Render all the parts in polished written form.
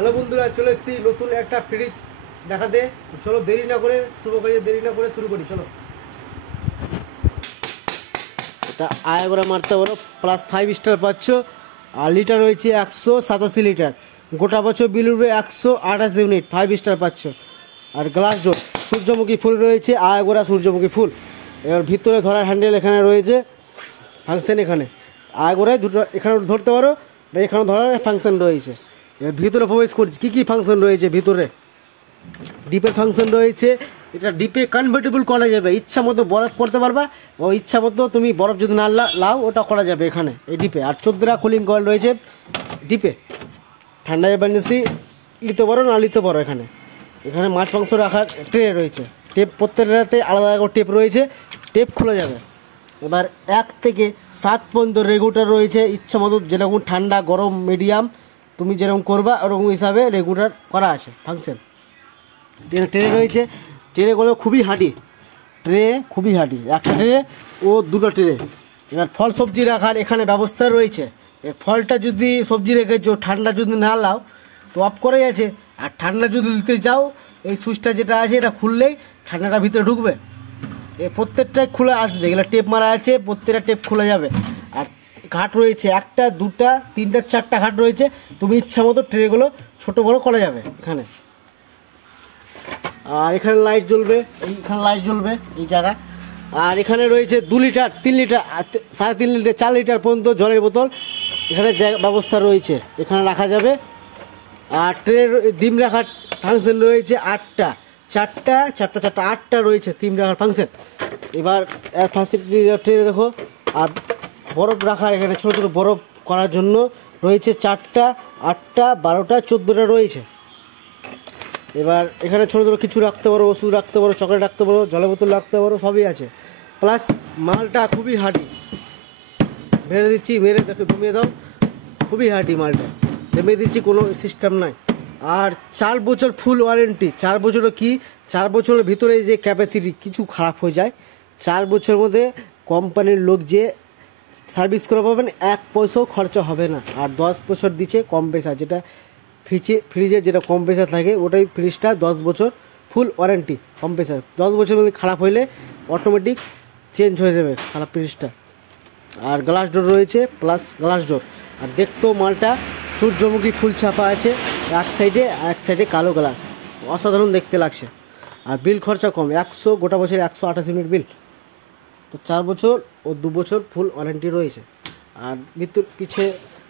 Hello বন্ধুরা, চলে এসেছি নতুন একটা ফ্রিজ দেখাতে। চলো দেরি না করে শুভ কাজে দেরি না করে শুরু করি। চলো, এটা আয়া করে মারতে পারো, +5 স্টার পাচ্ছ। আর লিটার রয়েছে 187 লিটার। গোটা বছর বিল উঠবে 128 ইউনিট, 5 স্টার পাচ্ছ। আর গ্লাস ডোর, সূর্যমুখী ফুল রয়েছে, আয়া গোড়া সূর্যমুখী ফুল। এবার ভিতরে ধরার হ্যান্ডেল এখানে রয়েছে, ফাংশন এখানে আয়া গোড়ায় দুটো এখানে ধরতে পারো, বা এখানে ধরার ফাংশন রয়েছে। এবার ভিতরে প্রবেশ করছি, কী কী ফাংশন রয়েছে ভিতরে। ডিপের ফাংশন রয়েছে, এটা ডিপে কনভার্টেবল করা যাবে, ইচ্ছা মতো বরফ করতে পারবা, ও ইচ্ছা মতো তুমি বরফ যদি না লাও ওটা করা যাবে এখানে এই ডিপে। আর 14টা কুলিং কয়েল রয়েছে ডিপে, ঠান্ডা এমার্জেন্সি নিতে পারো না নিতে পারো। এখানে এখানে মাছ মাংস রাখার ট্রে রয়েছে, টেপ প্রত্যেকটাতে আলাদা আলাদা টেপ রয়েছে, টেপ খোলা যাবে। এবার 1 থেকে 7 পর্যন্ত রেগুলেটর রয়েছে, ইচ্ছা মতো যেরকম ঠান্ডা গরম মিডিয়াম তুমি যেরকম করবা ওরকম হিসাবে রেগুলেটর করা আছে ফাংশন। ট্রে রয়েছে, ট্রেগুলো খুবই হাঁটি, ট্রে খুবই হাঁটি, একটা ট্রে ও দুটো ট্রে। এবার ফল সবজি রাখার এখানে ব্যবস্থা রয়েছে। এর ফলটা যদি সবজি রেখেছো, ঠান্ডা যদি না লাও তো অফ করেই আছে। আর ঠান্ডা যদি দিতে যাও, এই সুইচটা যেটা আছে এটা খুললেই ঠান্ডাটা ভিতরে ঢুকবে। এই প্রত্যেকটাই খুলে আসবে, এগুলো টেপ মারা আছে, প্রত্যেকটা টেপ খুলে যাবে। আর ঘাট রয়েছে 1টা 2টা 3টা 4টা ঘাট রয়েছে, তুমি ইচ্ছা মতো ট্রেগুলো ছোটো বড়ো করা যাবে এখানে। আর এখানে লাইট জ্বলবে, এইখানে লাইট জ্বলবে এই জায়গা। আর এখানে রয়েছে 2 লিটার 3 লিটার 3.5 লিটার 4 লিটার পর্যন্ত জলের বোতল এখানে ব্যবস্থা রয়েছে, এখানে রাখা যাবে। আর ট্রের ডিম রাখার ফাংশন রয়েছে 8টা, 4টা 4টা 4টা 8টা রয়েছে ডিম রাখার ফাংশন। এবার ট্রে দেখো। আর বরফ রাখার এখানে ছোটো ছোটো বরফ করার জন্য রয়েছে 4টা 8টা 12টা 14টা রয়েছে। এবার এখানে ছোটো ছোটো কিছু রাখতে পারো, ওষুধ রাখতে পারো, চকলেট রাখতে পারো, জলের বোতল রাখতে পারো, সবই আছে। প্লাস মালটা খুবই হার্ডি, মেরে দিচ্ছি, মেরে দেখো ঘুমিয়ে দাও, খুবই হার্ডি মালটা, নেমে দিচ্ছি, কোনো সিস্টেম নাই। আর 4 বছর ফুল ওয়ারেন্টি। 4 বছরও কি, 4 বছরের ভিতরে যে ক্যাপাসিটি কিছু খারাপ হয়ে যায়, 4 বছরের মধ্যে কোম্পানির লোক যে সার্ভিস করে পাবেন, 1 পয়সাও খরচা হবে না। আর 10 বছর দিচ্ছে কম্প্রেসার, যেটা ফ্রিজের যেটা কম্প্রেসার থাকে ওটাই ফ্রিজটা 10 বছর ফুল ওয়ারেন্টি কম্প্রেসার। 10 বছরের মধ্যে খারাপ হইলে অটোমেটিক চেঞ্জ হয়ে যাবে খারাপ ফ্রিজটা। আর গ্লাস ডোর রয়েছে, প্লাস গ্লাস ডোর। আর দেখতেও মালটা সূর্যমুখী ফুল ছাপা আছে এক সাইডে, আর এক সাইডে কালো গ্লাস, অসাধারণ দেখতে লাগছে। আর বিল খরচা কম, গোটা বছরে 128 ইউনিট বিল। তো 4 বছর ও 2 বছর ফুল ওয়ারেন্টি রয়েছে। আর পিছে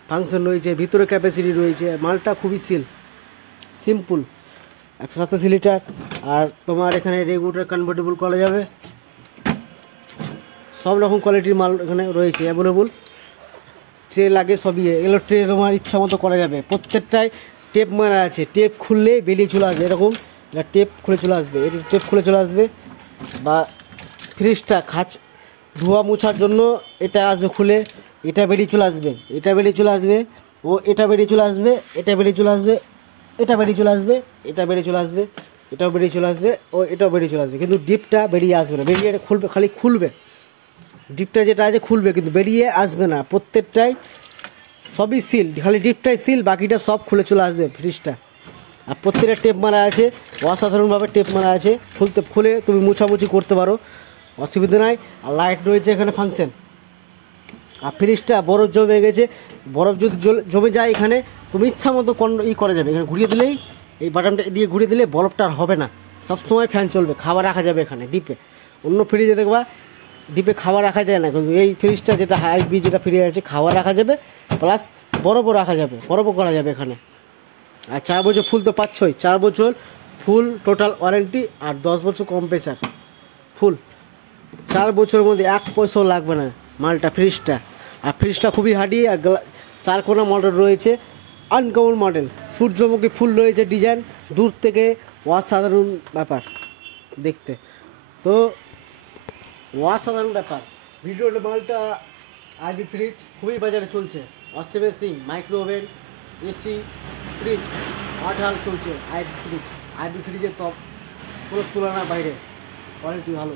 ফাংশন রয়েছে, ভিতরে ক্যাপাসিটি রয়েছে, মালটা খুবই সিম্পল। 187 লিটার। আর তোমার এখানে রেগুলেটর কনভার্টেবল করা যাবে, সব রকম কোয়ালিটির মাল এখানে রয়েছে অ্যাভেলেবল। ট্রে লাগে সবই, এগুলো ট্রে তোমার ইচ্ছা মতো করা যাবে। প্রত্যেকটায় টেপ মারা আছে, টেপ খুললে বেরিয়ে চলে আসবে, এরকম টেপ খুলে চলে আসবে, এটা টেপ খুলে চলে আসবে। বা ফ্রিজটা ধোয়া মোছার জন্য এটা আসবে খুলে, এটা বেরিয়ে চলে আসবে, এটা বেরিয়ে চলে আসবে, ও এটা বেরিয়ে চলে আসবে, এটা বেরিয়ে চলে আসবে, এটা বেরিয়ে চলে আসবে, এটা বেরিয়ে চলে আসবে, এটাও বেরিয়ে চলে আসবে, ও এটাও বেরিয়ে চলে আসবে। কিন্তু ডিপটা বেরিয়ে আসবে না, বেরিয়ে খুলবে, খালি খুলবে, ডিপটা যেটা আছে খুলবে, কিন্তু বেরিয়ে আসবে না। প্রত্যেকটাই সবই সিল, খালি ডিপটাই সিল, বাকিটা সব খুলে চলে আসবে ফ্রিজটা। আর প্রত্যেকটা টেপ মারা আছে, অসাধারণভাবে টেপ মারা আছে, খুলে তুমি মুছামুছি করতে পারো, অসুবিধা নাই। আর লাইট রয়েছে এখানে ফাংশন। আর ফ্রিজটা বরফ জমে গেছে, বরফ যদি জমে যায় এখানে তুমি ইচ্ছা মতো করা যাবে, এখানে ঘুরিয়ে দিলেই, এই বাটনটা দিয়ে ঘুরিয়ে দিলে বরফটা আর হবে না, সবসময় ফ্যান চলবে। খাবার রাখা যাবে এখানে ডিপে, অন্য ফ্রিজে দেখবা ডিপে খাবার রাখা যায় না, কিন্তু এই ফ্রিজটা যেটা হাইব্রিড যেটা ফ্রিজ আছে খাবার রাখা যাবে, প্লাস বরফও রাখা যাবে, বরফও করা যাবে এখানে। আর 4 বছর ফুল তো পাচ্ছই, 4 বছর ফুল টোটাল ওয়ারেন্টি। আর 10 বছর কম্প্রেসার ফুল। 4 বছরের মধ্যে 1 পয়সাও লাগবে না মালটা ফ্রিজটা। আর ফ্রিজটা খুবই হার্ডি। আর 4 কোনা মডেল রয়েছে, আনকমন মডেল, সূর্যমুখী ফুল রয়েছে ডিজাইন, দূর থেকে অসাধারণ ব্যাপার দেখতে, তো অসাধারণ ব্যাপার। ভিডিওটা মালটা আইবি ফ্রিজ খুবই বাজারে চলছে, washing machine, micro oven, AC, fridge 8 হাল চলছে আইবি ফ্রিজ। আইবি ফ্রিজের তো কোনো তুলনার বাইরে, কোয়ালিটি ভালো।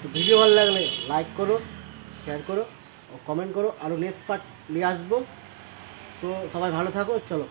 তো ভিডিও ভালো লাগলে লাইক করো, শেয়ার করো ও কমেন্ট করো, আরও নেক্সট পার্ট নিয়ে আসবো। তো সবাই ভালো থাকো, চলো।